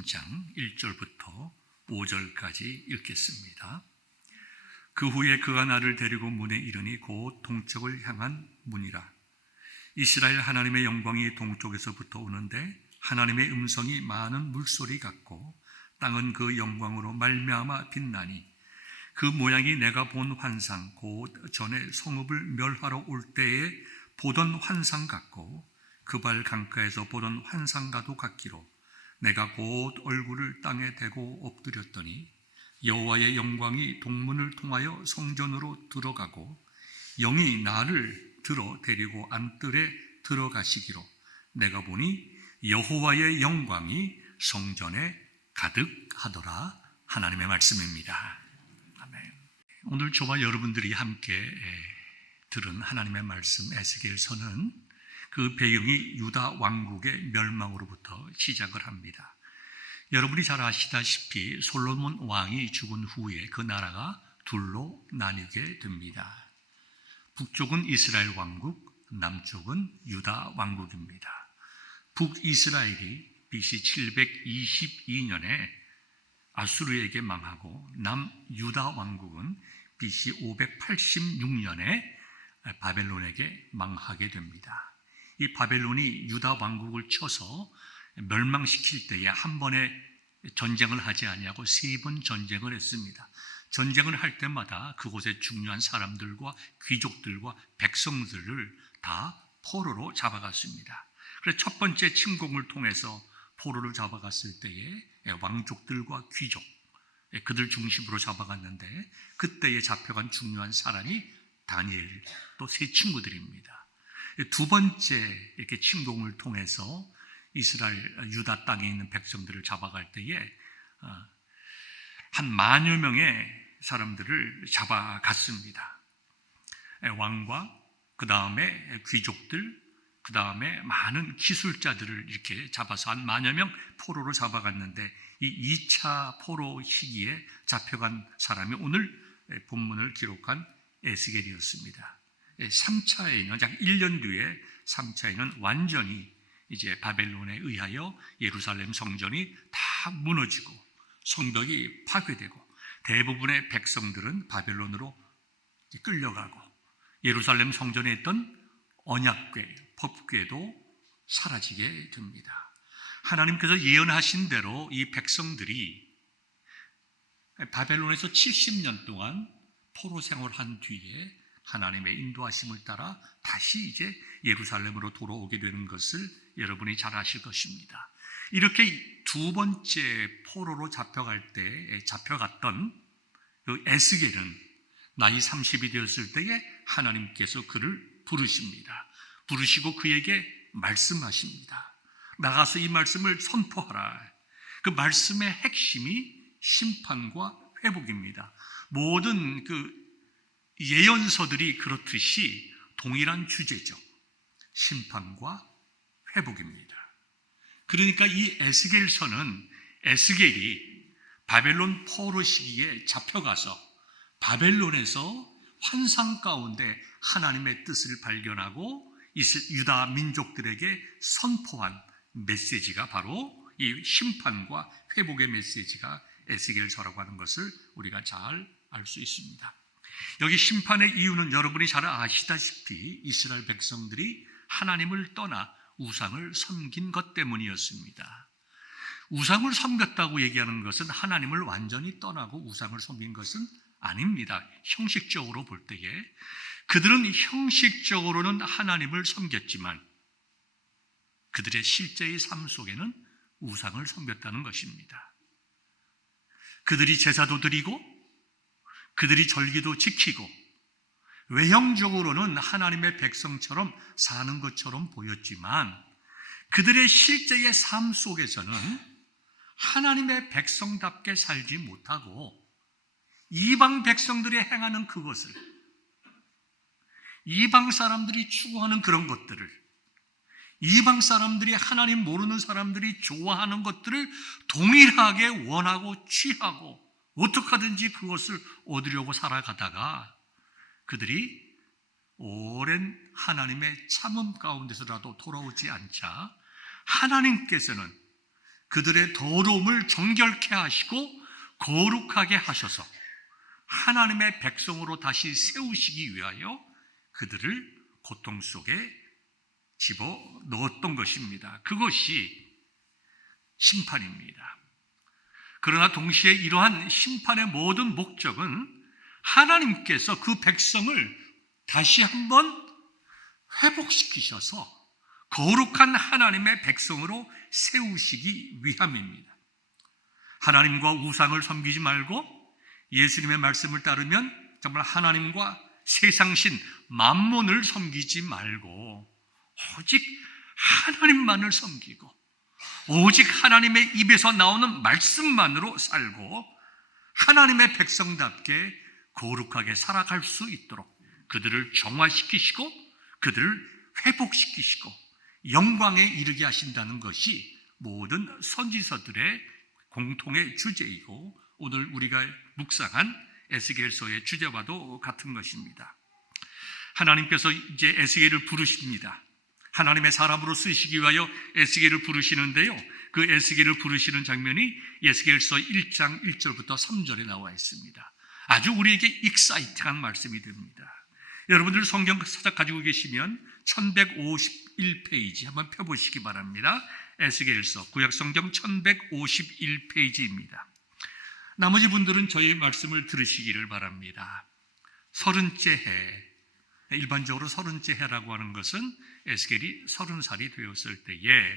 3장 1절부터 5절까지 읽겠습니다. 그 후에 그가 나를 데리고 문에 이르니 곧 동쪽을 향한 문이라. 이스라엘 하나님의 영광이 동쪽에서부터 오는데 하나님의 음성이 많은 물소리 같고 땅은 그 영광으로 말미암아 빛나니 그 모양이 내가 본 환상 곧 전에 성읍을 멸하러 올 때에 보던 환상 같고 그발 강가에서 보던 환상과도 같기로 내가 곧 얼굴을 땅에 대고 엎드렸더니 여호와의 영광이 동문을 통하여 성전으로 들어가고 영이 나를 들어 데리고 안뜰에 들어가시기로 내가 보니 여호와의 영광이 성전에 가득하더라. 하나님의 말씀입니다. 아멘. 오늘 저와 여러분들이 함께 들은 하나님의 말씀 에스겔서는 그 배경이 유다 왕국의 멸망으로부터 시작을 합니다. 여러분이 잘 아시다시피 솔로몬 왕이 죽은 후에 그 나라가 둘로 나뉘게 됩니다. 북쪽은 이스라엘 왕국, 남쪽은 유다 왕국입니다. 북이스라엘이 BC 722년에 아수르에게 망하고 남유다 왕국은 BC 586년에 바벨론에게 망하게 됩니다. 이 바벨론이 유다 왕국을 쳐서 멸망시킬 때에 한 번에 전쟁을 하지 아니하고 3번 전쟁을 했습니다. 전쟁을 할 때마다 그곳에 중요한 사람들과 귀족들과 백성들을 다 포로로 잡아갔습니다. 그래서 첫 번째 침공을 통해서 포로를 잡아갔을 때에 왕족들과 귀족, 그들 중심으로 잡아갔는데 그때에 잡혀간 중요한 사람이 다니엘 또 세 친구들입니다. 두 번째 이렇게 침공을 통해서 이스라엘 유다 땅에 있는 백성들을 잡아갈 때에 한 10,000여 명의 사람들을 잡아갔습니다. 왕과 그 다음에 귀족들, 그 다음에 많은 기술자들을 이렇게 잡아서 한 10,000여 명 포로로 잡아갔는데 이 2차 포로 시기에 잡혀간 사람이 오늘 본문을 기록한 에스겔이었습니다. 3차에는 약 1년 뒤에 3차에는 완전히 이제 바벨론에 의하여 예루살렘 성전이 다 무너지고 성벽이 파괴되고 대부분의 백성들은 바벨론으로 끌려가고 예루살렘 성전에 있던 언약궤, 법궤도 사라지게 됩니다. 하나님께서 예언하신 대로 이 백성들이 바벨론에서 70년 동안 포로 생활한 뒤에 하나님의 인도하심을 따라 다시 이제 예루살렘으로 돌아오게 되는 것을 여러분이 잘 아실 것입니다. 이렇게 두 번째 포로로 잡혀갈 때 잡혀갔던 그 에스겔은 나이 30이 되었을 때에 하나님께서 그를 부르십니다. 부르시고 그에게 말씀하십니다. 나가서 이 말씀을 선포하라. 그 말씀의 핵심이 심판과 회복입니다. 모든 그 예언서들이 그렇듯이 동일한 주제죠. 심판과 회복입니다. 그러니까 이 에스겔서는 에스겔이 바벨론 포로 시기에 잡혀가서 바벨론에서 환상 가운데 하나님의 뜻을 발견하고 유다 민족들에게 선포한 메시지가 바로 이 심판과 회복의 메시지가 에스겔서라고 하는 것을 우리가 잘 알 수 있습니다. 여기 심판의 이유는 여러분이 잘 아시다시피 이스라엘 백성들이 하나님을 떠나 우상을 섬긴 것 때문이었습니다. 우상을 섬겼다고 얘기하는 것은 하나님을 완전히 떠나고 우상을 섬긴 것은 아닙니다. 형식적으로 볼 때에 그들은 형식적으로는 하나님을 섬겼지만 그들의 실제의 삶 속에는 우상을 섬겼다는 것입니다. 그들이 제사도 드리고 그들이 절기도 지키고 외형적으로는 하나님의 백성처럼 사는 것처럼 보였지만 그들의 실제의 삶 속에서는 하나님의 백성답게 살지 못하고 이방 백성들이 행하는 그것을, 이방 사람들이 추구하는 그런 것들을, 이방 사람들이 하나님 모르는 사람들이 좋아하는 것들을 동일하게 원하고 취하고 어떻게 하든지 그것을 얻으려고 살아가다가 그들이 오랜 하나님의 참음 가운데서라도 돌아오지 않자 하나님께서는 그들의 더러움을 정결케 하시고 거룩하게 하셔서 하나님의 백성으로 다시 세우시기 위하여 그들을 고통 속에 집어넣었던 것입니다. 그것이 심판입니다. 그러나 동시에 이러한 심판의 모든 목적은 하나님께서 그 백성을 다시 한번 회복시키셔서 거룩한 하나님의 백성으로 세우시기 위함입니다. 하나님과 우상을 섬기지 말고 예수님의 말씀을 따르면 정말 하나님과 세상신 만몬을 섬기지 말고 오직 하나님만을 섬기고 오직 하나님의 입에서 나오는 말씀만으로 살고 하나님의 백성답게 거룩하게 살아갈 수 있도록 그들을 정화시키시고 그들을 회복시키시고 영광에 이르게 하신다는 것이 모든 선지서들의 공통의 주제이고 오늘 우리가 묵상한 에스겔서의 주제와도 같은 것입니다. 하나님께서 이제 에스겔을 부르십니다. 하나님의 사람으로 쓰시기 위하여 에스겔을 부르시는데요. 그 에스겔을 부르시는 장면이 에스겔서 1장 1절부터 3절에 나와 있습니다. 아주 우리에게 익사이팅한 말씀이 됩니다. 여러분들 성경 사작 가지고 계시면 1151페이지 한번 펴보시기 바랍니다. 에스겔서 구약성경 1151페이지입니다. 나머지 분들은 저희 말씀을 들으시기를 바랍니다. 30째 해, 일반적으로 30째 해라고 하는 것은 에스겔이 30살이 되었을 때에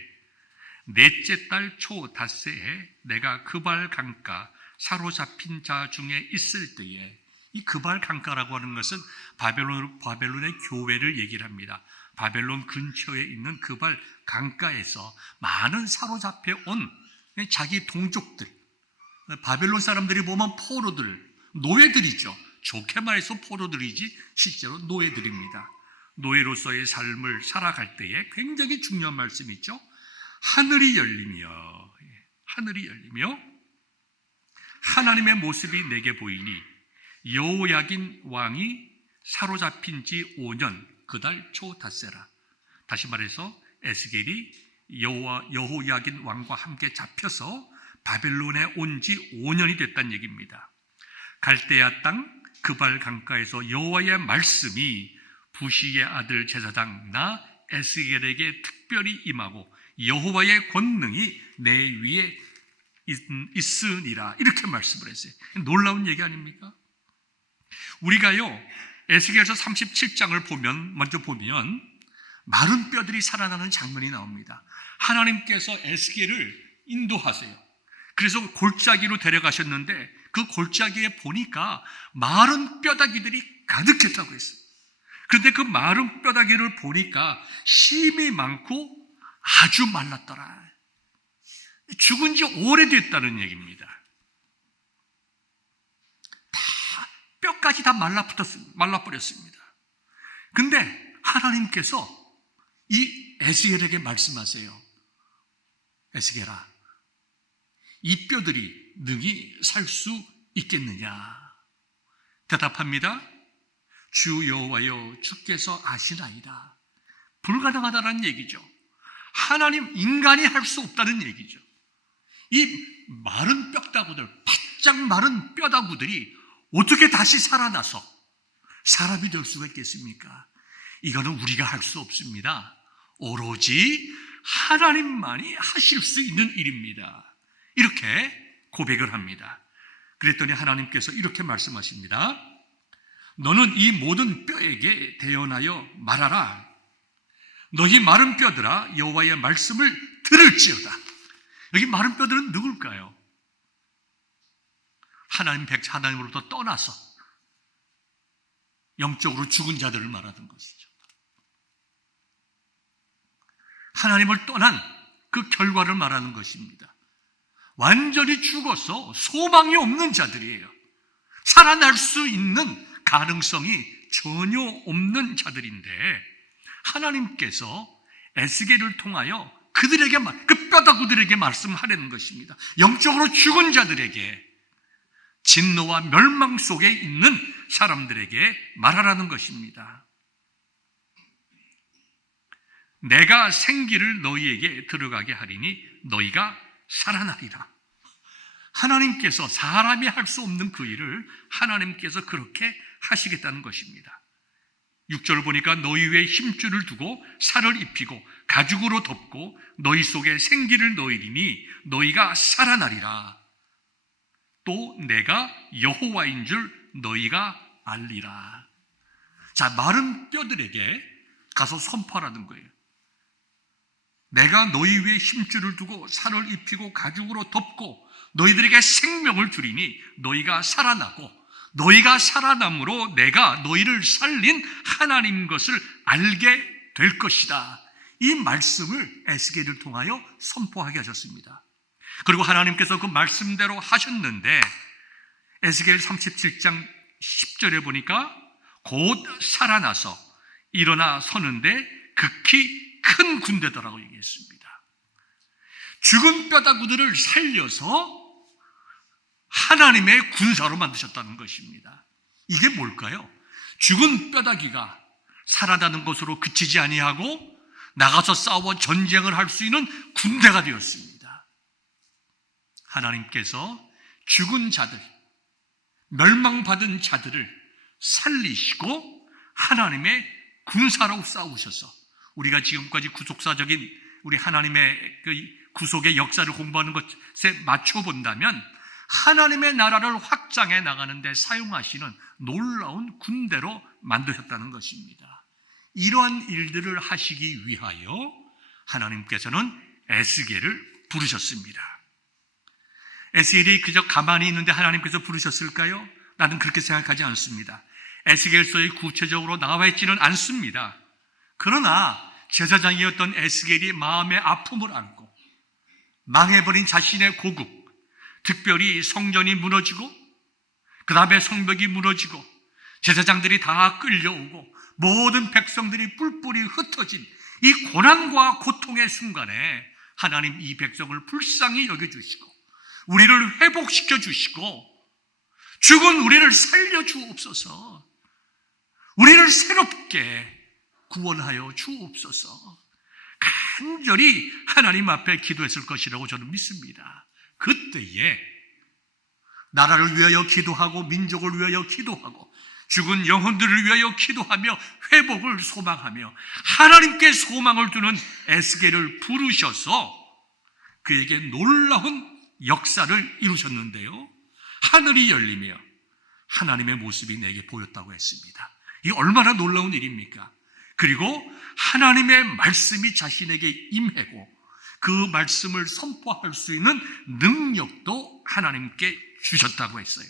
넷째 달 초 닷새에 내가 그발 강가 사로잡힌 자 중에 있을 때에 이 그발 강가라고 하는 것은 바벨론의 교회를 얘기를 합니다. 바벨론 근처에 있는 그발 강가에서 많은 사로잡혀 온 자기 동족들, 바벨론 사람들이 보면 포로들, 노예들이죠. 좋게 말해서 포로들이지 실제로 노예들입니다. 노예로서의 삶을 살아갈 때에 굉장히 중요한 말씀이죠. 하늘이 열리며 하나님의 모습이 내게 보이니 여호야긴 왕이 사로잡힌 지 5년 그달 초 닷새라. 다시 말해서 에스겔이 여호야긴 왕과 함께 잡혀서 바벨론에 온 지 5년이 됐다는 얘기입니다. 갈대아 땅 그발 강가에서 여호와의 말씀이 부시의 아들 제사장 나 에스겔에게 특별히 임하고 여호와의 권능이 내 위에 있으니라 이렇게 말씀을 했어요. 놀라운 얘기 아닙니까? 우리가요 에스겔서 37장을 먼저 보면 마른 뼈들이 살아나는 장면이 나옵니다. 하나님께서 에스겔을 인도하세요. 그래서 골짜기로 데려가셨는데 그 골짜기에 보니까 마른 뼈다귀들이 가득했다고 했어요. 그런데 그 마른 뼈다귀를 보니까 힘이 많고 아주 말랐더라. 죽은 지 오래됐다는 얘기입니다. 뼈까지 다 말라버렸습니다. 근데 하나님께서 이 에스겔에게 말씀하세요. 에스겔아, 이 뼈들이 능히 살 수 있겠느냐? 대답합니다. 주 여호와여, 주께서 아시나이다. 불가능하다는 얘기죠. 하나님, 인간이 할 수 없다는 얘기죠. 이 마른 뼈다구들, 바짝 마른 뼈다구들이 어떻게 다시 살아나서 사람이 될 수가 있겠습니까? 이거는 우리가 할 수 없습니다. 오로지 하나님만이 하실 수 있는 일입니다. 이렇게 고백을 합니다. 그랬더니 하나님께서 이렇게 말씀하십니다. 너는 이 모든 뼈에게 대언하여 말하라. 너희 마른 뼈들아, 여호와의 말씀을 들을지어다. 여기 마른 뼈들은 누굴까요? 하나님으로부터 떠나서 영적으로 죽은 자들을 말하는 것이죠. 하나님을 떠난 그 결과를 말하는 것입니다. 완전히 죽어서 소망이 없는 자들이에요. 살아날 수 있는 가능성이 전혀 없는 자들인데 하나님께서 에스겔을 통하여 그들에게, 그 뼈다구들에게 말씀하려는 것입니다. 영적으로 죽은 자들에게, 진노와 멸망 속에 있는 사람들에게 말하라는 것입니다. 내가 생기를 너희에게 들어가게 하리니 너희가 살아나리라. 하나님께서 사람이 할 수 없는 그 일을 하나님께서 그렇게 하시겠다는 것입니다. 6절을 보니까 너희 위에 힘줄을 두고 살을 입히고 가죽으로 덮고 너희 속에 생기를 넣으리니 너희가 살아나리라. 또 내가 여호와인 줄 너희가 알리라. 자, 마른 뼈들에게 가서 선포하라는 거예요. 내가 너희 위에 힘줄을 두고 살을 입히고 가죽으로 덮고 너희들에게 생명을 주리니 너희가 살아나고 너희가 살아남으로 내가 너희를 살린 하나님 것을 알게 될 것이다. 이 말씀을 에스겔을 통하여 선포하게 하셨습니다. 그리고 하나님께서 그 말씀대로 하셨는데 에스겔 37장 10절에 보니까 곧 살아나서 일어나 서는데 극히 큰 군대더라고 얘기했습니다. 죽은 뼈다구들을 살려서 하나님의 군사로 만드셨다는 것입니다. 이게 뭘까요? 죽은 뼈다귀가 살아나는 것으로 그치지 아니하고 나가서 싸워 전쟁을 할 수 있는 군대가 되었습니다. 하나님께서 죽은 자들, 멸망받은 자들을 살리시고 하나님의 군사로 싸우셔서 우리가 지금까지 구속사적인 우리 하나님의 그 구속의 역사를 공부하는 것에 맞춰 본다면 하나님의 나라를 확장해 나가는 데 사용하시는 놀라운 군대로 만드셨다는 것입니다. 이러한 일들을 하시기 위하여 하나님께서는 에스겔을 부르셨습니다. 에스겔이 그저 가만히 있는데 하나님께서 부르셨을까요? 나는 그렇게 생각하지 않습니다. 에스겔서에 구체적으로 나와 있지는 않습니다. 그러나 제사장이었던 에스겔이 마음의 아픔을 안고 망해버린 자신의 고국, 특별히 성전이 무너지고 그 다음에 성벽이 무너지고 제사장들이 다 끌려오고 모든 백성들이 뿔뿔이 흩어진 이 고난과 고통의 순간에 하나님 이 백성을 불쌍히 여겨주시고 우리를 회복시켜 주시고 죽은 우리를 살려주옵소서, 우리를 새롭게 구원하여 주옵소서 간절히 하나님 앞에 기도했을 것이라고 저는 믿습니다. 그때에 나라를 위하여 기도하고 민족을 위하여 기도하고 죽은 영혼들을 위하여 기도하며 회복을 소망하며 하나님께 소망을 두는 에스겔을 부르셔서 그에게 놀라운 역사를 이루셨는데요, 하늘이 열리며 하나님의 모습이 내게 보였다고 했습니다. 이게 얼마나 놀라운 일입니까? 그리고 하나님의 말씀이 자신에게 임하고 그 말씀을 선포할 수 있는 능력도 하나님께 주셨다고 했어요.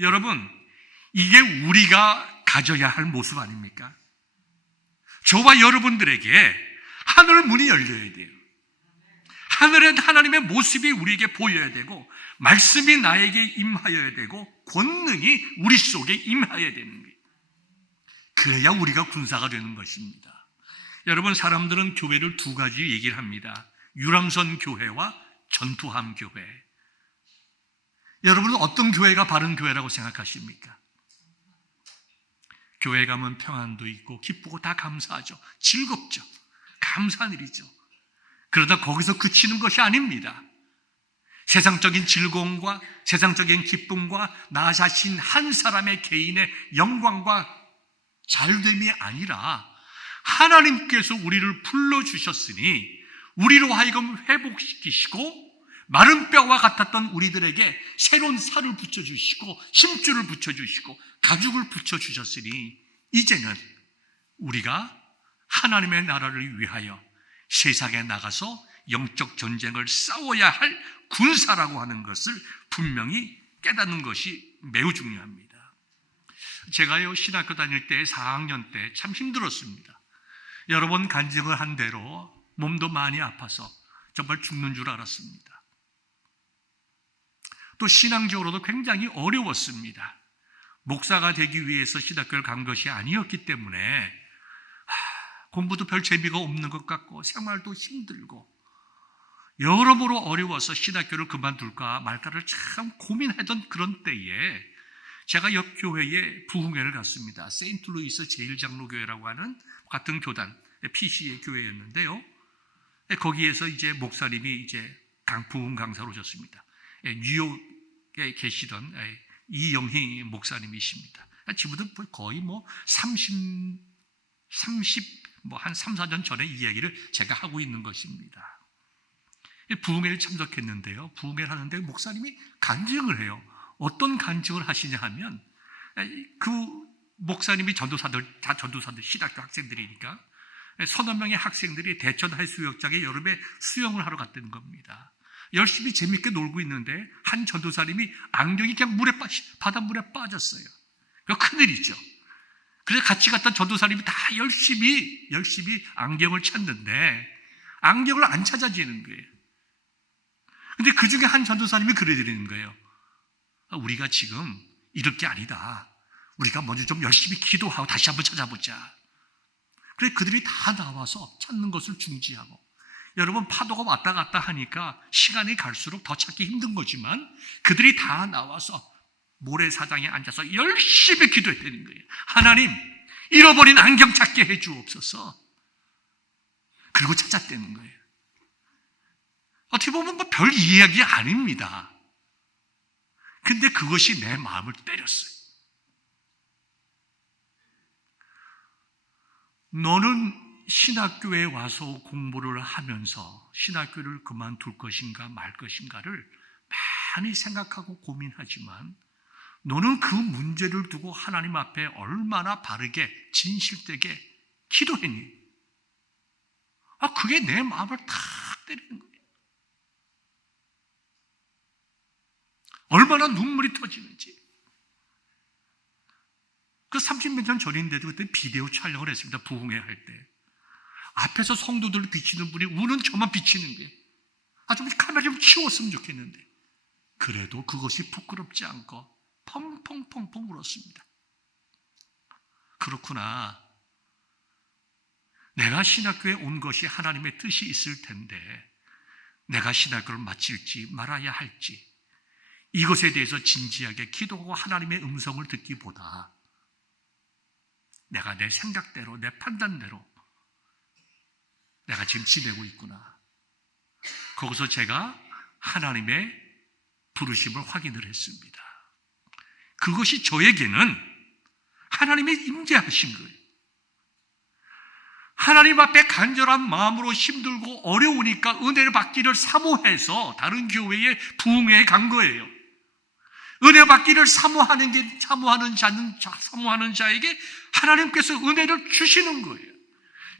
여러분, 이게 우리가 가져야 할 모습 아닙니까? 저와 여러분들에게 하늘 문이 열려야 돼요. 하늘에 하나님의 모습이 우리에게 보여야 되고 말씀이 나에게 임하여야 되고 권능이 우리 속에 임하여야 되는 거예요. 그래야 우리가 군사가 되는 것입니다. 여러분, 사람들은 교회를 두 가지 얘기를 합니다. 유람선 교회와 전투함 교회. 여러분은 어떤 교회가 바른 교회라고 생각하십니까? 교회 가면 평안도 있고 기쁘고 다 감사하죠. 즐겁죠. 감사한 일이죠. 그러다 거기서 그치는 것이 아닙니다. 세상적인 즐거움과 세상적인 기쁨과 나 자신 한 사람의 개인의 영광과 잘됨이 아니라 하나님께서 우리를 불러주셨으니 우리로 하여금 회복시키시고 마른 뼈와 같았던 우리들에게 새로운 살을 붙여주시고 힘줄을 붙여주시고 가죽을 붙여주셨으니 이제는 우리가 하나님의 나라를 위하여 세상에 나가서 영적 전쟁을 싸워야 할 군사라고 하는 것을 분명히 깨닫는 것이 매우 중요합니다. 제가요, 신학교 다닐 때 4학년 때 참 힘들었습니다. 여러 번 간증을 한 대로 몸도 많이 아파서 정말 죽는 줄 알았습니다. 또 신앙적으로도 굉장히 어려웠습니다. 목사가 되기 위해서 신학교를 간 것이 아니었기 때문에 공부도 별 재미가 없는 것 같고 생활도 힘들고 여러모로 어려워서 신학교를 그만둘까 말까를 참 고민하던 그런 때에 제가 옆 교회에 부흥회를 갔습니다. 세인트루이스 제일장로교회라고 하는 같은 교단 PC의 교회였는데요. 거기에서 이제 목사님이 이제 부흥 강사로 오셨습니다. 뉴욕에 계시던 이영희 목사님이십니다. 지금부터 거의 3, 4년 전의 이야기를 제가 하고 있는 것입니다. 부흥회를 참석했는데요. 부흥회를 하는데 목사님이 간증을 해요. 어떤 간증을 하시냐 하면, 그 목사님이 다 전도사들, 신학교 학생들이니까 서너 명의 학생들이 대천 해수욕장에 여름에 수영을 하러 갔다는 겁니다. 열심히 재밌게 놀고 있는데 한 전도사님이 안경이 그냥 바닷물에 빠졌어요. 그 큰일이죠. 그래서 같이 갔던 전도사님이 다 열심히 안경을 찾는데 안경을 안 찾아지는 거예요. 근데 그 중에 한 전도사님이 그래드리는 거예요. 우리가 지금 이럴 게 아니다. 우리가 먼저 좀 열심히 기도하고 다시 한번 찾아보자. 그래 그들이 다 나와서 찾는 것을 중지하고, 여러분 파도가 왔다 갔다 하니까 시간이 갈수록 더 찾기 힘든 거지만 그들이 다 나와서 모래사장에 앉아서 열심히 기도했다는 거예요. 하나님, 잃어버린 안경 찾게 해주옵소서. 그리고 찾았다는 거예요. 어떻게 보면 별 이야기 아닙니다. 근데 그것이 내 마음을 때렸어요. 너는 신학교에 와서 공부를 하면서 신학교를 그만둘 것인가 말 것인가를 많이 생각하고 고민하지만 너는 그 문제를 두고 하나님 앞에 얼마나 바르게 진실되게 기도했니? 그게 내 마음을 탁 때리는 거예요. 얼마나 눈물이 터지는지. 그 30몇 년 전인데도 그때 비디오 촬영을 했습니다. 부흥회 할 때. 앞에서 성도들을 비치는 분이 우는 저만 비치는 게, 좀 카메라 좀 치웠으면 좋겠는데, 그래도 그것이 부끄럽지 않고 펑펑펑펑 울었습니다. 그렇구나. 내가 신학교에 온 것이 하나님의 뜻이 있을 텐데 내가 신학교를 마칠지 말아야 할지, 이것에 대해서 진지하게 기도하고 하나님의 음성을 듣기보다 내가 내 생각대로, 내 판단대로 내가 지금 지내고 있구나. 거기서 제가 하나님의 부르심을 확인을 했습니다. 그것이 저에게는 하나님의 임재하신 거예요. 하나님 앞에 간절한 마음으로 힘들고 어려우니까 은혜를 받기를 사모해서 다른 교회에 부흥회에 간 거예요. 은혜 받기를 사모하는 자에게 하나님께서 은혜를 주시는 거예요.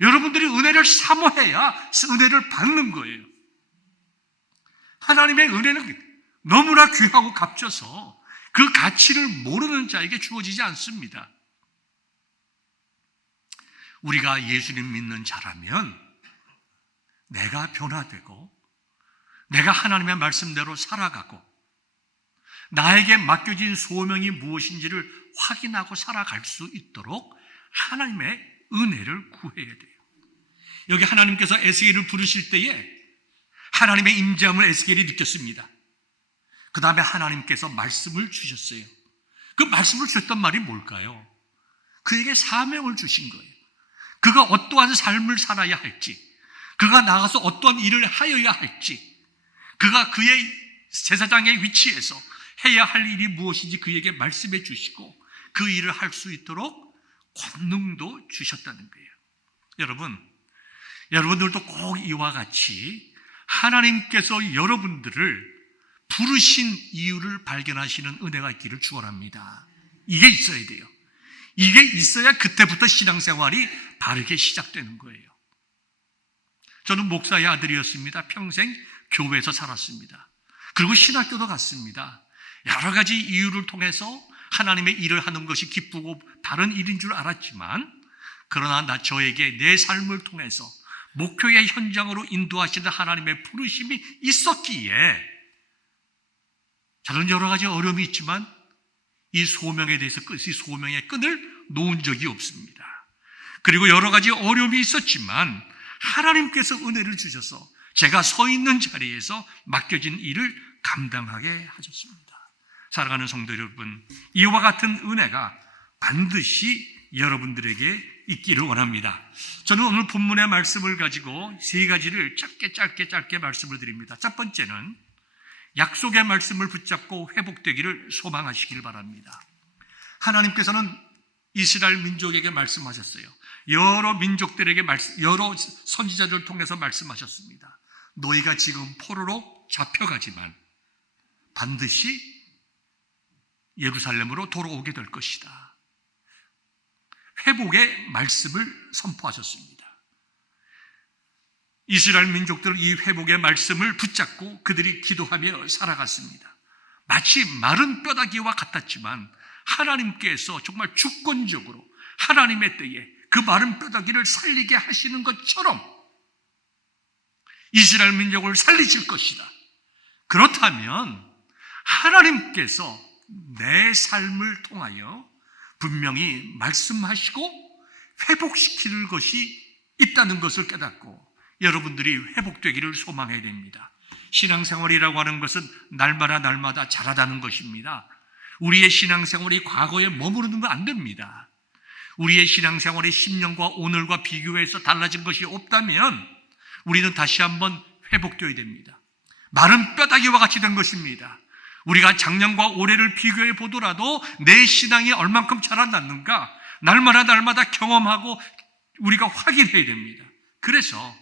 여러분들이 은혜를 사모해야 은혜를 받는 거예요. 하나님의 은혜는 너무나 귀하고 값져서 그 가치를 모르는 자에게 주어지지 않습니다. 우리가 예수님 믿는 자라면 내가 변화되고 내가 하나님의 말씀대로 살아가고 나에게 맡겨진 소명이 무엇인지를 확인하고 살아갈 수 있도록 하나님의 은혜를 구해야 돼요. 여기 하나님께서 에스겔을 부르실 때에 하나님의 임재함을 에스겔이 느꼈습니다. 그 다음에 하나님께서 말씀을 주셨어요. 그 말씀을 주셨던 말이 뭘까요? 그에게 사명을 주신 거예요. 그가 어떠한 삶을 살아야 할지, 그가 나가서 어떠한 일을 하여야 할지, 그가 그의 제사장의 위치에서 해야 할 일이 무엇인지 그에게 말씀해 주시고 그 일을 할 수 있도록 권능도 주셨다는 거예요. 여러분들도 꼭 이와 같이 하나님께서 여러분들을 부르신 이유를 발견하시는 은혜가 있기를 축원합니다. 이게 있어야 돼요. 이게 있어야 그때부터 신앙생활이 바르게 시작되는 거예요. 저는 목사의 아들이었습니다. 평생 교회에서 살았습니다. 그리고 신학교도 갔습니다. 여러 가지 이유를 통해서 하나님의 일을 하는 것이 기쁘고 바른 일인 줄 알았지만, 그러나 저에게 내 삶을 통해서 목표의 현장으로 인도하시는 하나님의 부르심이 있었기에 저는 여러 가지 어려움이 있지만 이 소명에 대해서 이 소명의 끈을 놓은 적이 없습니다. 그리고 여러 가지 어려움이 있었지만 하나님께서 은혜를 주셔서 제가 서 있는 자리에서 맡겨진 일을 감당하게 하셨습니다. 사랑하는 성도 여러분, 이와 같은 은혜가 반드시 여러분들에게 있기를 원합니다. 저는 오늘 본문의 말씀을 가지고 세 가지를 짧게 말씀을 드립니다. 첫 번째는 약속의 말씀을 붙잡고 회복되기를 소망하시길 바랍니다. 하나님께서는 이스라엘 민족에게 말씀하셨어요. 여러 민족들에게 여러 선지자들을 통해서 말씀하셨습니다. 너희가 지금 포로로 잡혀가지만 반드시 예루살렘으로 돌아오게 될 것이다. 회복의 말씀을 선포하셨습니다. 이스라엘 민족들은 이 회복의 말씀을 붙잡고 그들이 기도하며 살아갔습니다. 마치 마른 뼈다귀와 같았지만 하나님께서 정말 주권적으로 하나님의 때에 그 마른 뼈다귀를 살리게 하시는 것처럼 이스라엘 민족을 살리실 것이다. 그렇다면 하나님께서 내 삶을 통하여 분명히 말씀하시고 회복시킬 것이 있다는 것을 깨닫고 여러분들이 회복되기를 소망해야 됩니다. 신앙생활이라고 하는 것은 날마다 자라다는 것입니다. 우리의 신앙생활이 과거에 머무르면 안 됩니다. 우리의 신앙생활이 10년과 오늘과 비교해서 달라진 것이 없다면 우리는 다시 한번 회복되어야 됩니다. 마른 뼈다귀와 같이 된 것입니다. 우리가 작년과 올해를 비교해 보더라도 내 신앙이 얼만큼 자라났는가 날마다 경험하고 우리가 확인해야 됩니다. 그래서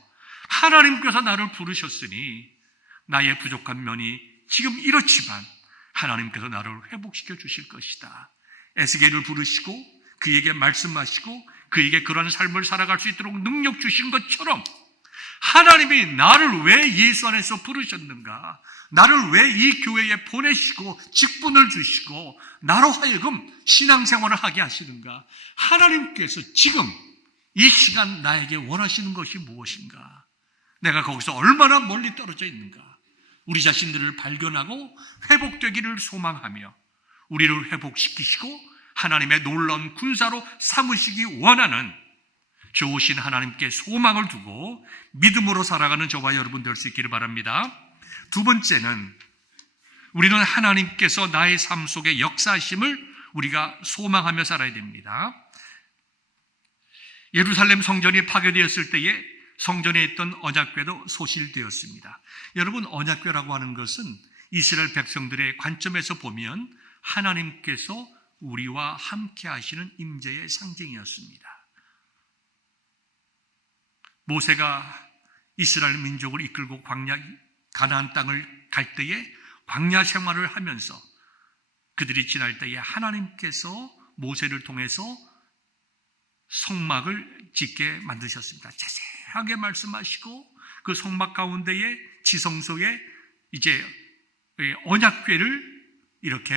하나님께서 나를 부르셨으니 나의 부족한 면이 지금 이렇지만 하나님께서 나를 회복시켜 주실 것이다. 에스겔을 부르시고 그에게 말씀하시고 그에게 그런 삶을 살아갈 수 있도록 능력 주신 것처럼 하나님이 나를 왜 예수 안에서 부르셨는가, 나를 왜 이 교회에 보내시고 직분을 주시고 나로 하여금 신앙생활을 하게 하시는가, 하나님께서 지금 이 시간 나에게 원하시는 것이 무엇인가, 내가 거기서 얼마나 멀리 떨어져 있는가, 우리 자신들을 발견하고 회복되기를 소망하며 우리를 회복시키시고 하나님의 놀라운 군사로 삼으시기 원하는 좋으신 하나님께 소망을 두고 믿음으로 살아가는 저와 여러분 될 수 있기를 바랍니다. 두 번째는 우리는 하나님께서 나의 삶 속에 역사하심을 우리가 소망하며 살아야 됩니다. 예루살렘 성전이 파괴되었을 때에 성전에 있던 언약궤도 소실되었습니다. 여러분, 언약궤라고 하는 것은 이스라엘 백성들의 관점에서 보면 하나님께서 우리와 함께 하시는 임재의 상징이었습니다. 모세가 이스라엘 민족을 이끌고 가나안 땅을 갈 때에 광야 생활을 하면서 그들이 지날 때에 하나님께서 모세를 통해서 성막을 짓게 만드셨습니다. 자세하게 말씀하시고 그 성막 가운데에 지성소에 이제 언약궤를 이렇게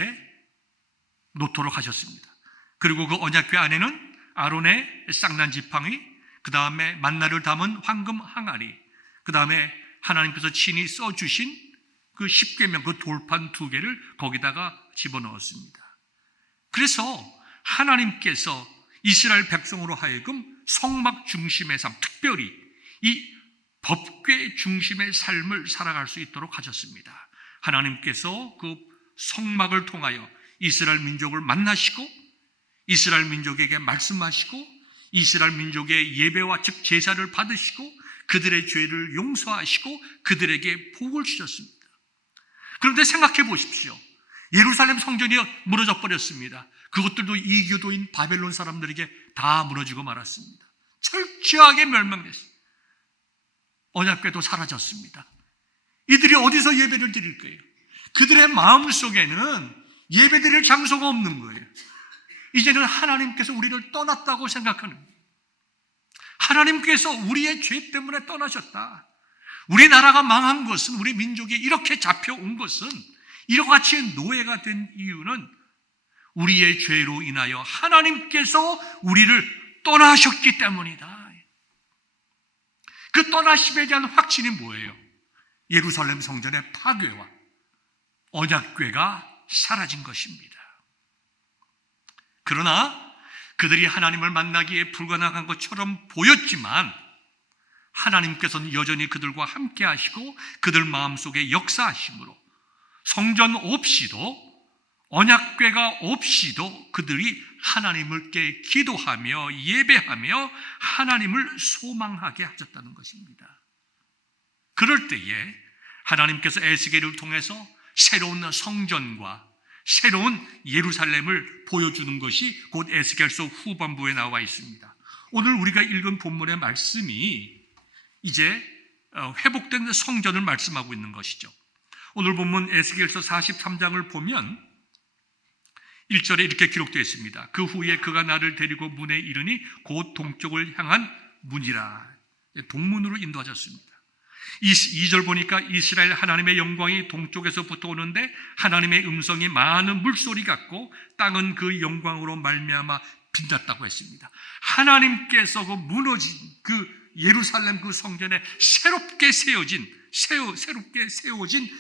놓도록 하셨습니다. 그리고 그 언약궤 안에는 아론의 쌍난 지팡이, 그 다음에 만나를 담은 황금 항아리, 그 다음에 하나님께서 친히 써주신 그 십계명, 그 돌판 2개를 거기다가 집어넣었습니다. 그래서 하나님께서 이스라엘 백성으로 하여금 성막 중심의 삶, 특별히 이 법궤 중심의 삶을 살아갈 수 있도록 하셨습니다. 하나님께서 그 성막을 통하여 이스라엘 민족을 만나시고 이스라엘 민족에게 말씀하시고 이스라엘 민족의 예배와 즉 제사를 받으시고 그들의 죄를 용서하시고 그들에게 복을 주셨습니다. 그런데 생각해 보십시오. 예루살렘 성전이 무너져 버렸습니다. 그것들도 이교도인 바벨론 사람들에게 다 무너지고 말았습니다. 철저하게 멸망됐습니다. 언약궤도 사라졌습니다. 이들이 어디서 예배를 드릴 거예요? 그들의 마음속에는 예배드릴 장소가 없는 거예요. 이제는 하나님께서 우리를 떠났다고 생각하는 거예요. 하나님께서 우리의 죄 때문에 떠나셨다. 우리나라가 망한 것은, 우리 민족이 이렇게 잡혀온 것은, 이와 같이 노예가 된 이유는 우리의 죄로 인하여 하나님께서 우리를 떠나셨기 때문이다. 그 떠나심에 대한 확신이 뭐예요? 예루살렘 성전의 파괴와 언약궤가 사라진 것입니다. 그러나 그들이 하나님을 만나기에 불가능한 것처럼 보였지만 하나님께서는 여전히 그들과 함께 하시고 그들 마음속에 역사하심으로 성전 없이도 언약궤가 없이도 그들이 하나님께 기도하며 예배하며 하나님을 소망하게 하셨다는 것입니다. 그럴 때에 하나님께서 에스겔을 통해서 새로운 성전과 새로운 예루살렘을 보여주는 것이 곧 에스겔서 후반부에 나와 있습니다. 오늘 우리가 읽은 본문의 말씀이 이제 회복된 성전을 말씀하고 있는 것이죠. 오늘 본문 에스겔서 43장을 보면 1절에 이렇게 기록되어 있습니다. 그 후에 그가 나를 데리고 문에 이르니 곧 동쪽을 향한 문이라. 동문으로 인도하셨습니다. 2절 보니까 이스라엘 하나님의 영광이 동쪽에서부터 오는데 하나님의 음성이 많은 물소리 같고 땅은 그 영광으로 말미암아 빛났다고 했습니다. 하나님께서 그 무너진 그 예루살렘 그 성전에 새롭게 세워진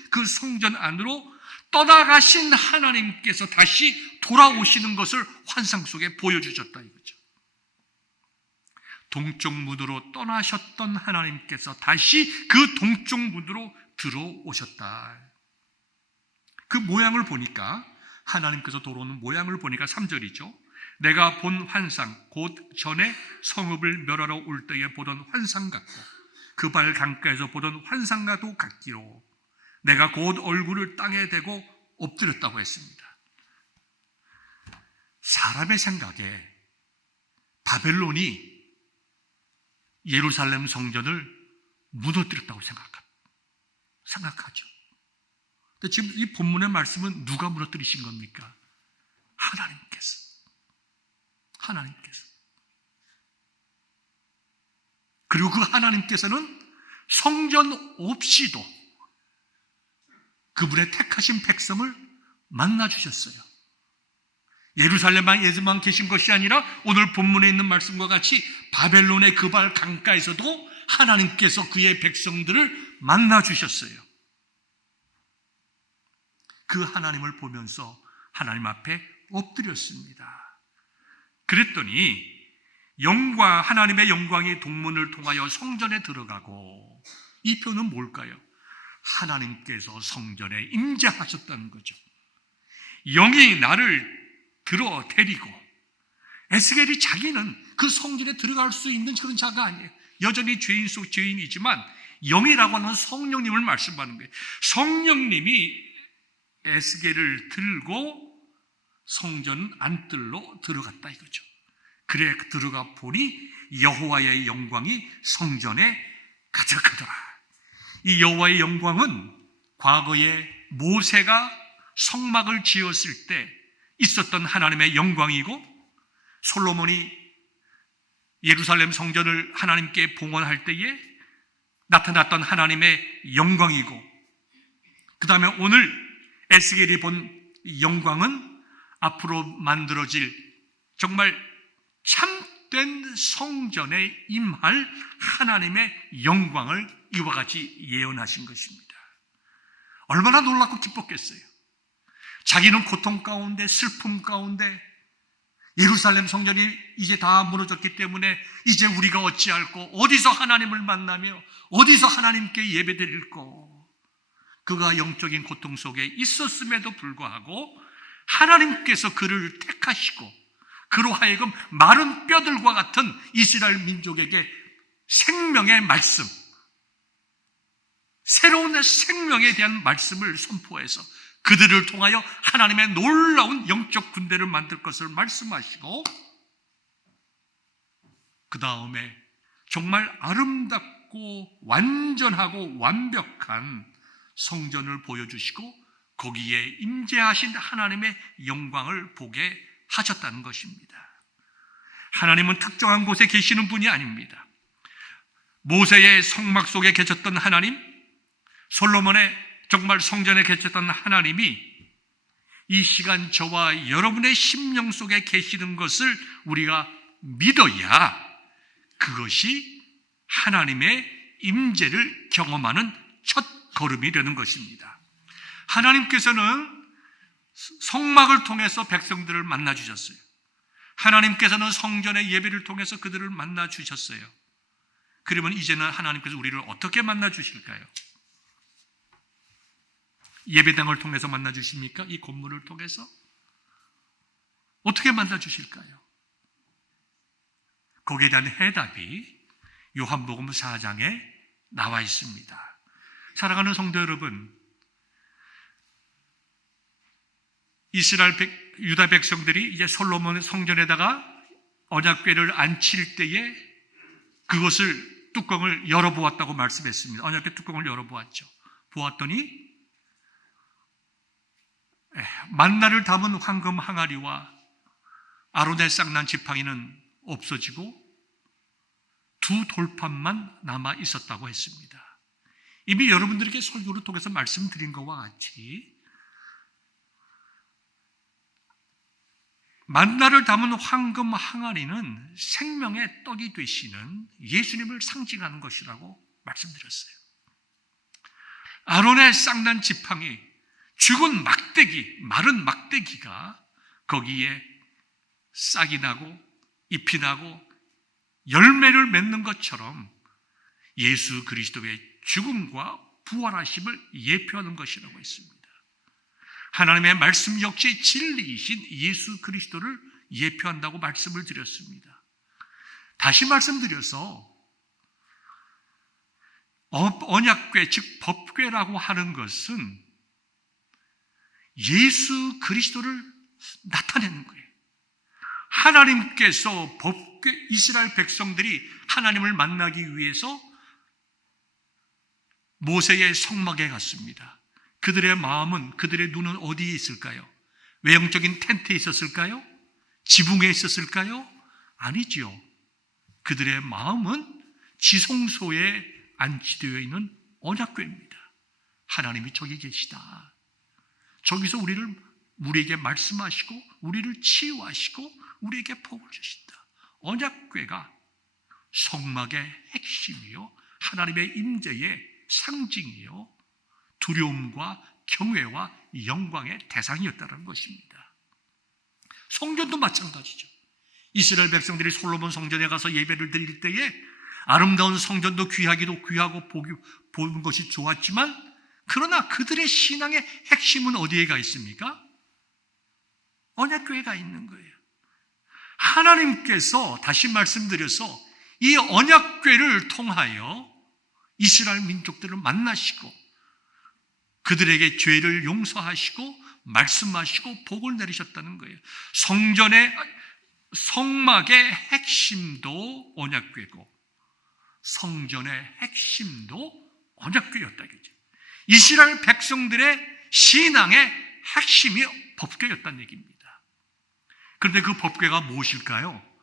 그 성전 안으로 떠나가신 하나님께서 다시 돌아오시는 것을 환상 속에 보여주셨다 이거죠. 동쪽 문으로 떠나셨던 하나님께서 다시 그 동쪽 문으로 들어오셨다. 그 모양을 보니까 하나님께서 돌아오는 모양을 보니까 3절이죠. 내가 본 환상 곧 전에 성읍을 멸하러 올 때에 보던 환상 같고 그 발 강가에서 보던 환상과도 같기로 내가 곧 얼굴을 땅에 대고 엎드렸다고 했습니다. 사람의 생각에 바벨론이 예루살렘 성전을 무너뜨렸다고 생각하죠. 근데 지금 이 본문의 말씀은 누가 무너뜨리신 겁니까? 하나님께서. 그리고 그 하나님께서는 성전 없이도 그분의 택하신 백성을 만나주셨어요. 예루살렘에만 계신 것이 아니라 오늘 본문에 있는 말씀과 같이 바벨론의 그 발 강가에서도 하나님께서 그의 백성들을 만나주셨어요. 그 하나님을 보면서 하나님 앞에 엎드렸습니다. 그랬더니 하나님의 영광이 동문을 통하여 성전에 들어가고, 이 표는 뭘까요? 하나님께서 성전에 임재하셨다는 거죠. 영이 나를 들어 데리고, 에스겔이 자기는 그 성전에 들어갈 수 있는 그런 자가 아니에요. 여전히 죄인 속 죄인이지만 영이라고 하는 성령님을 말씀하는 거예요. 성령님이 에스겔을 들고 성전 안뜰로 들어갔다 이거죠. 그래 들어가 보니 여호와의 영광이 성전에 가득하더라. 이 여호와의 영광은 과거에 모세가 성막을 지었을 때 있었던 하나님의 영광이고, 솔로몬이 예루살렘 성전을 하나님께 봉헌할 때에 나타났던 하나님의 영광이고, 그 다음에 오늘 에스겔이 본 영광은 앞으로 만들어질 정말 참된 성전에 임할 하나님의 영광을 이와 같이 예언하신 것입니다. 얼마나 놀랍고 기뻤겠어요. 자기는 고통 가운데, 슬픔 가운데, 예루살렘 성전이 이제 다 무너졌기 때문에 이제 우리가 어찌할꼬, 어디서 하나님을 만나며 어디서 하나님께 예배드릴꼬. 그가 영적인 고통 속에 있었음에도 불구하고 하나님께서 그를 택하시고 그로 하여금 마른 뼈들과 같은 이스라엘 민족에게 생명의 말씀, 새로운 생명에 대한 말씀을 선포해서 그들을 통하여 하나님의 놀라운 영적 군대를 만들 것을 말씀하시고, 그 다음에 정말 아름답고 완전하고 완벽한 성전을 보여주시고 거기에 임재하신 하나님의 영광을 보게 하셨다는 것입니다. 하나님은 특정한 곳에 계시는 분이 아닙니다. 모세의 성막 속에 계셨던 하나님, 솔로몬의 정말 성전에 계셨던 하나님이 이 시간 저와 여러분의 심령 속에 계시는 것을 우리가 믿어야 그것이 하나님의 임재를 경험하는 첫 걸음이 되는 것입니다. 하나님께서는 성막을 통해서 백성들을 만나주셨어요. 하나님께서는 성전의 예배를 통해서 그들을 만나주셨어요. 그러면 이제는 하나님께서 우리를 어떻게 만나주실까요? 예배당을 통해서 만나주십니까? 이 건물을 통해서? 어떻게 만나 주실까요? 거기에 대한 해답이 요한복음 4장에 나와 있습니다. 사랑하는 성도 여러분, 유다 백성들이 이제 솔로몬 성전에다가 언약궤를 앉힐 때에 그것을 뚜껑을 열어보았다고 말씀했습니다. 언약궤 뚜껑을 열어보았죠. 보았더니 만나를 담은 황금 항아리와 아론의 쌍난 지팡이는 없어지고 두 돌판만 남아 있었다고 했습니다. 이미 여러분들에게 설교를 통해서 말씀드린 것과 같이 만나를 담은 황금 항아리는 생명의 떡이 되시는 예수님을 상징하는 것이라고 말씀드렸어요. 아론의 쌍난 지팡이, 죽은 막대기, 마른 막대기가 거기에 싹이 나고 잎이 나고 열매를 맺는 것처럼 예수 그리스도의 죽음과 부활하심을 예표하는 것이라고 했습니다. 하나님의 말씀 역시 진리이신 예수 그리스도를 예표한다고 말씀을 드렸습니다. 다시 말씀드려서 언약궤, 즉 법궤라고 하는 것은 예수 그리스도를 나타내는 거예요. 하나님께서 법궤, 이스라엘 백성들이 하나님을 만나기 위해서 모세의 성막에 갔습니다. 그들의 마음은, 그들의 눈은 어디에 있을까요? 외형적인 텐트에 있었을까요? 지붕에 있었을까요? 아니지요. 그들의 마음은 지성소에 안치되어 있는 언약궤입니다. 하나님이 저기 계시다. 저기서 우리에게 말씀하시고 우리를 치유하시고 우리에게 복을 주신다. 언약궤가 성막의 핵심이요, 하나님의 임재의 상징이요, 두려움과 경외와 영광의 대상이었다는 것입니다. 성전도 마찬가지죠. 이스라엘 백성들이 솔로몬 성전에 가서 예배를 드릴 때에 아름다운 성전도 귀하기도 귀하고 보는 것이 좋았지만, 그러나 그들의 신앙의 핵심은 어디에 가 있습니까? 언약궤가 있는 거예요. 하나님께서, 다시 말씀드려서, 이 언약궤를 통하여 이스라엘 민족들을 만나시고 그들에게 죄를 용서하시고 말씀하시고 복을 내리셨다는 거예요. 성막의 핵심도 언약궤고 성전의 핵심도 언약궤였다. 이스라엘 백성들의 신앙의 핵심이 법궤였다는 얘기입니다. 그런데 그 법궤가 무엇일까요?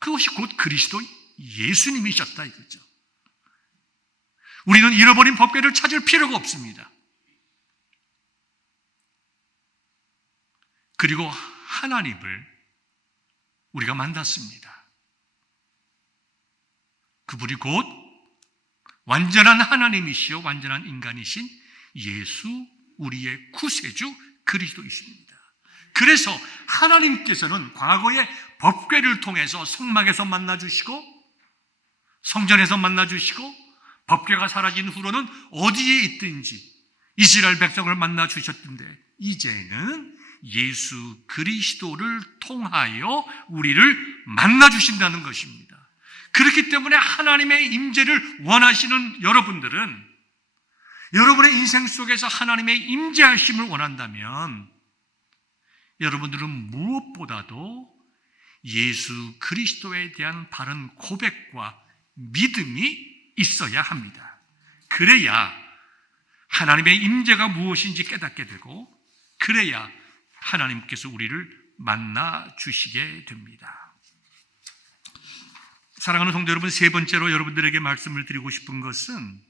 그것이 곧 그리스도 예수님이셨다 이거죠. 우리는 잃어버린 법궤를 찾을 필요가 없습니다. 그리고 하나님을 우리가 만났습니다. 그분이 곧 완전한 하나님이시요 완전한 인간이신 예수, 우리의 구세주 그리스도이십니다. 그래서 하나님께서는 과거에 법궤를 통해서 성막에서 만나주시고 성전에서 만나주시고 법궤가 사라진 후로는 어디에 있든지 이스라엘 백성을 만나주셨던데, 이제는 예수 그리스도를 통하여 우리를 만나주신다는 것입니다. 그렇기 때문에 하나님의 임재를 원하시는 여러분들은, 여러분의 인생 속에서 하나님의 임재하심을 원한다면 여러분들은 무엇보다도 예수 그리스도에 대한 바른 고백과 믿음이 있어야 합니다. 그래야 하나님의 임재가 무엇인지 깨닫게 되고, 그래야 하나님께서 우리를 만나 주시게 됩니다. 사랑하는 성도 여러분, 세 번째로 여러분들에게 말씀을 드리고 싶은 것은,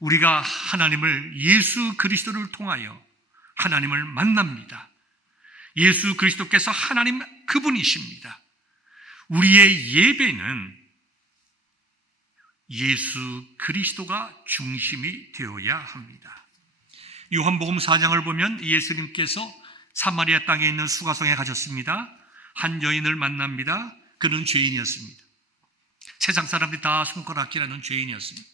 우리가 하나님을, 예수 그리스도를 통하여 하나님을 만납니다. 예수 그리스도께서 하나님 그분이십니다. 우리의 예배는 예수 그리스도가 중심이 되어야 합니다. 요한복음 4장을 보면 예수님께서 사마리아 땅에 있는 수가성에 가셨습니다. 한 여인을 만납니다. 그는 죄인이었습니다. 세상 사람들이 다 손가락질하는 죄인이었습니다.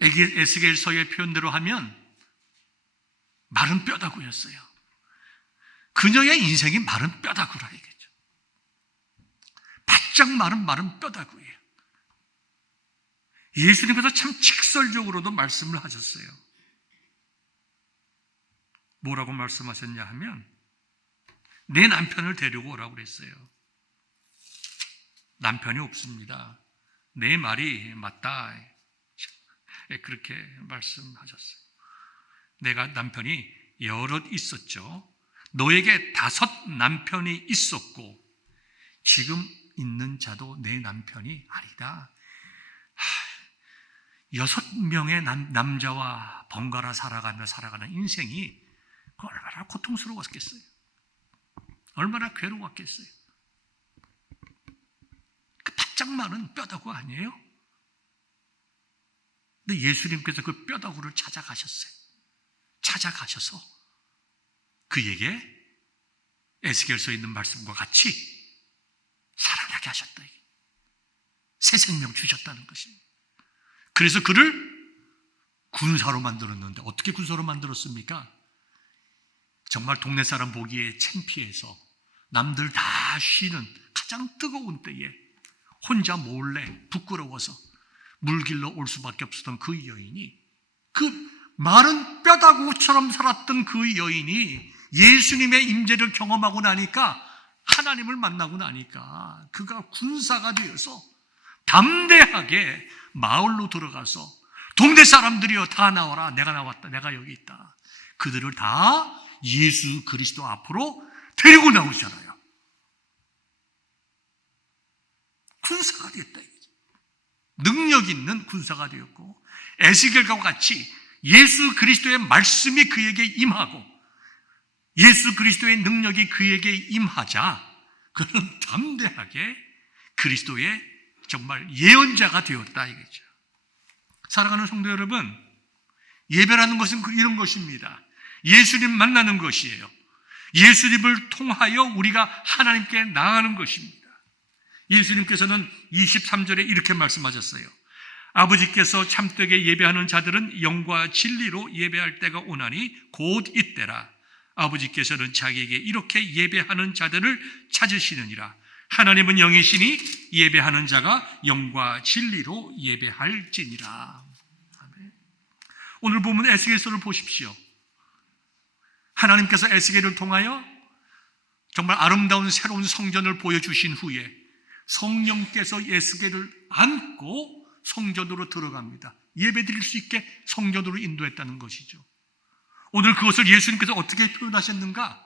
에스겔서의 표현대로 하면 마른 뼈다구였어요. 그녀의 인생이 마른 뼈다구라 이거죠. 바짝 마른 뼈다구예요. 예수님께서 참 직설적으로도 말씀을 하셨어요. 뭐라고 말씀하셨냐 하면 내 남편을 데리고 오라고 그랬어요. 남편이 없습니다. 내 말이 맞다. 그렇게 말씀하셨어요. 내가 남편이 여럿 있었죠. 너에게 5 남편이 있었고 지금 있는 자도 내 남편이 아니다. 6명의 남자와 번갈아 살아가는 인생이 얼마나 고통스러웠겠어요. 얼마나 괴로웠겠어요. 그 바짝 마른 뼈다구 아니에요? 근데 예수님께서 그 뼈다구를 찾아가셨어요. 찾아가셔서 그에게 에스겔서에 있는 말씀과 같이 살아나게 하셨다. 새 생명 주셨다는 것입니다. 그래서 그를 군사로 만들었는데 어떻게 군사로 만들었습니까? 정말 동네 사람 보기에 창피해서 남들 다 쉬는 가장 뜨거운 때에 혼자 몰래 부끄러워서 물길로 올 수밖에 없었던 그 여인이, 그 마른 뼈다구처럼 살았던 그 여인이 예수님의 임재를 경험하고 나니까, 하나님을 만나고 나니까 그가 군사가 되어서 담대하게 마을로 들어가서 동네 사람들이여 다 나와라, 내가 나왔다, 내가 여기 있다. 그들을 다 예수 그리스도 앞으로 데리고 나오잖아요. 군사가 되었다. 능력 있는 군사가 되었고, 에스겔과 같이 예수 그리스도의 말씀이 그에게 임하고 예수 그리스도의 능력이 그에게 임하자 그는 담대하게 그리스도의 정말 예언자가 되었다 이거죠. 사랑하는 성도 여러분, 예배라는 것은 이런 것입니다. 예수님 만나는 것이에요. 예수님을 통하여 우리가 하나님께 나아가는 것입니다. 예수님께서는 23절에 이렇게 말씀하셨어요. 아버지께서 참되게 예배하는 자들은 영과 진리로 예배할 때가 오나니 곧 이때라. 아버지께서는 자기에게 이렇게 예배하는 자들을 찾으시느니라. 하나님은 영이시니 예배하는 자가 영과 진리로 예배할지니라. 아멘. 오늘 보면 에스겔서를 보십시오. 하나님께서 에스겔을 통하여 정말 아름다운 새로운 성전을 보여주신 후에 성령께서 에스겔을 안고 성전으로 들어갑니다. 예배드릴 수 있게 성전으로 인도했다는 것이죠. 오늘 그것을 예수님께서 어떻게 표현하셨는가?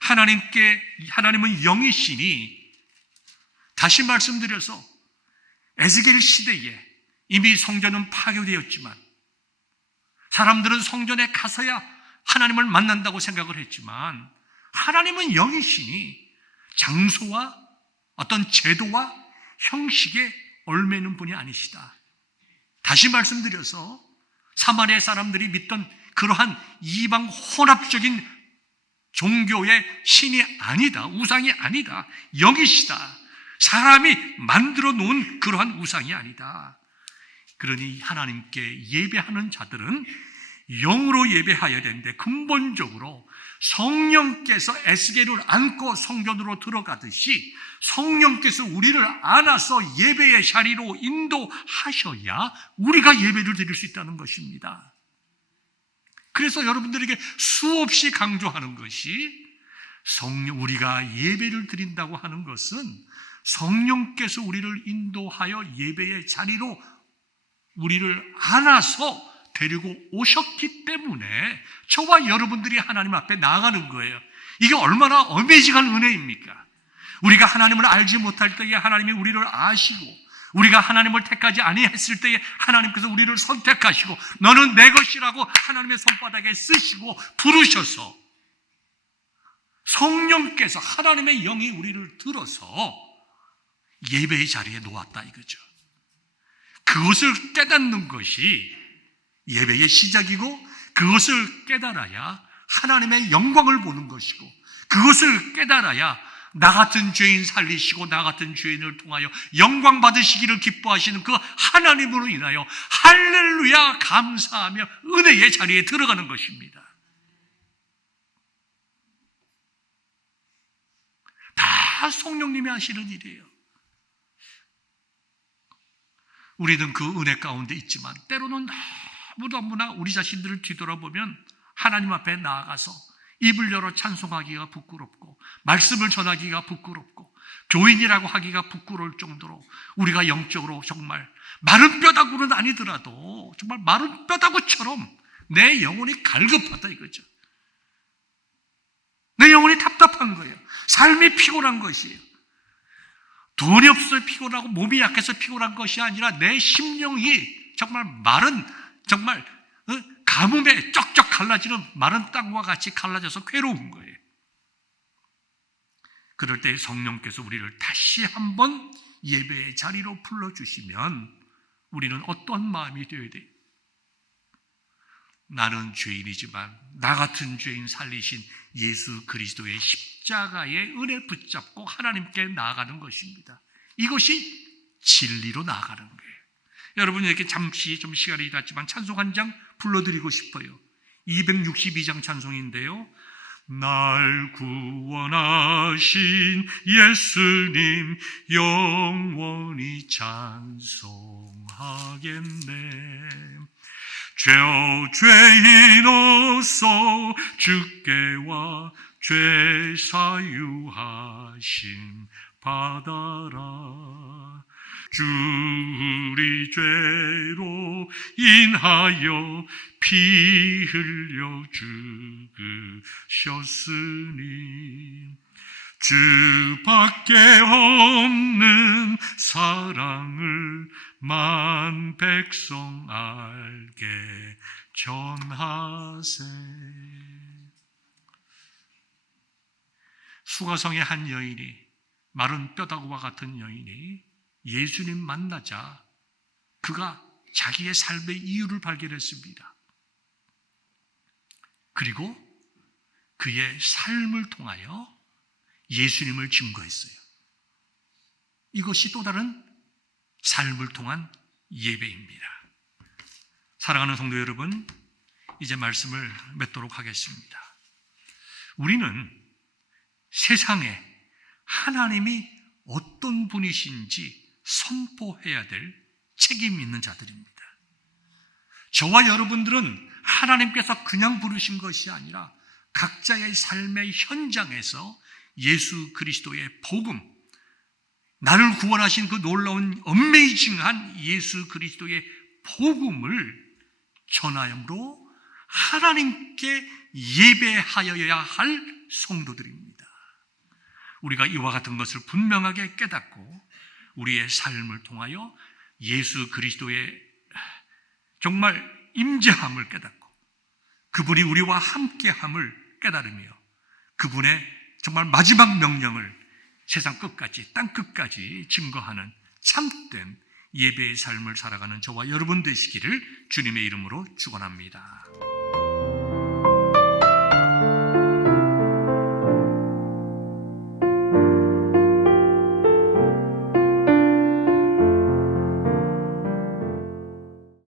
하나님은 영이시니, 다시 말씀드려서 에스겔 시대에 이미 성전은 파괴되었지만 사람들은 성전에 가서야 하나님을 만난다고 생각을 했지만 하나님은 영이시니 장소와 어떤 제도와 형식에 얽매이는 분이 아니시다. 다시 말씀드려서 사마리아 사람들이 믿던 그러한 이방 혼합적인 종교의 신이 아니다, 우상이 아니다, 영이시다. 사람이 만들어 놓은 그러한 우상이 아니다. 그러니 하나님께 예배하는 자들은 영으로 예배하여야 되는데, 근본적으로 성령께서 에스겔을 안고 성전으로 들어가듯이 성령께서 우리를 안아서 예배의 자리로 인도하셔야 우리가 예배를 드릴 수 있다는 것입니다. 그래서 여러분들에게 수없이 강조하는 것이, 우리가 예배를 드린다고 하는 것은 성령께서 우리를 인도하여 예배의 자리로 우리를 안아서 데리고 오셨기 때문에 저와 여러분들이 하나님 앞에 나아가는 거예요. 이게 얼마나 어메이징한 은혜입니까? 우리가 하나님을 알지 못할 때에 하나님이 우리를 아시고, 우리가 하나님을 택하지 아니했을 때에 하나님께서 우리를 선택하시고 너는 내 것이라고 하나님의 손바닥에 쓰시고 부르셔서 성령께서, 하나님의 영이 우리를 들어서 예배의 자리에 놓았다 이거죠. 그것을 깨닫는 것이 예배의 시작이고, 그것을 깨달아야 하나님의 영광을 보는 것이고, 그것을 깨달아야 나 같은 죄인 살리시고 나 같은 죄인을 통하여 영광 받으시기를 기뻐하시는 그 하나님으로 인하여 할렐루야 감사하며 은혜의 자리에 들어가는 것입니다. 다 성령님이 하시는 일이에요. 우리는 그 은혜 가운데 있지만 때로는 너무나 우리 자신들을 뒤돌아보면 하나님 앞에 나아가서 입을 열어 찬송하기가 부끄럽고 말씀을 전하기가 부끄럽고 교인이라고 하기가 부끄러울 정도로 우리가 영적으로 정말 마른 뼈다구는 아니더라도 정말 마른 뼈다구처럼 내 영혼이 갈급하다 이거죠. 내 영혼이 답답한 거예요. 삶이 피곤한 것이에요. 돈이 없어서 피곤하고 몸이 약해서 피곤한 것이 아니라 내 심령이 정말 마른 정말 가뭄에 쩍쩍 갈라지는 마른 땅과 같이 갈라져서 괴로운 거예요. 그럴 때 성령께서 우리를 다시 한번 예배의 자리로 불러주시면 우리는 어떤 마음이 되어야 돼요? 나는 죄인이지만 나 같은 죄인 살리신 예수 그리스도의 십자가의 은혜 붙잡고 하나님께 나아가는 것입니다. 이것이 진리로 나아가는 거예요. 여러분 이렇게 잠시 좀 시간이 지났지만 찬송 한 장 불러드리고 싶어요. 262장 찬송인데요. 날 구원하신 예수님 영원히 찬송하겠네. 죄인으로서 주께 와 죄 사유하심 받아라. 주 우리 죄로 인하여 피 흘려 죽으셨으니 주밖에 없는 사랑을 만 백성 알게 전하세. 수가성의 한 여인이 마른 뼈다구와 같은 여인이 예수님 만나자 그가 자기의 삶의 이유를 발견했습니다. 그리고 그의 삶을 통하여 예수님을 증거했어요. 이것이 또 다른 삶을 통한 예배입니다. 사랑하는 성도 여러분, 이제 말씀을 맺도록 하겠습니다. 우리는 세상에 하나님이 어떤 분이신지 선포해야 될 책임 있는 자들입니다. 저와 여러분들은 하나님께서 그냥 부르신 것이 아니라 각자의 삶의 현장에서 예수 그리스도의 복음, 나를 구원하신 그 놀라운 어메이징한 예수 그리스도의 복음을 전하므로 하나님께 예배하여야 할 성도들입니다. 우리가 이와 같은 것을 분명하게 깨닫고 우리의 삶을 통하여 예수 그리스도의 정말 임재함을 깨닫고 그분이 우리와 함께함을 깨달으며 그분의 정말 마지막 명령을 세상 끝까지 땅 끝까지 증거하는 참된 예배의 삶을 살아가는 저와 여러분 되시기를 주님의 이름으로 축원합니다.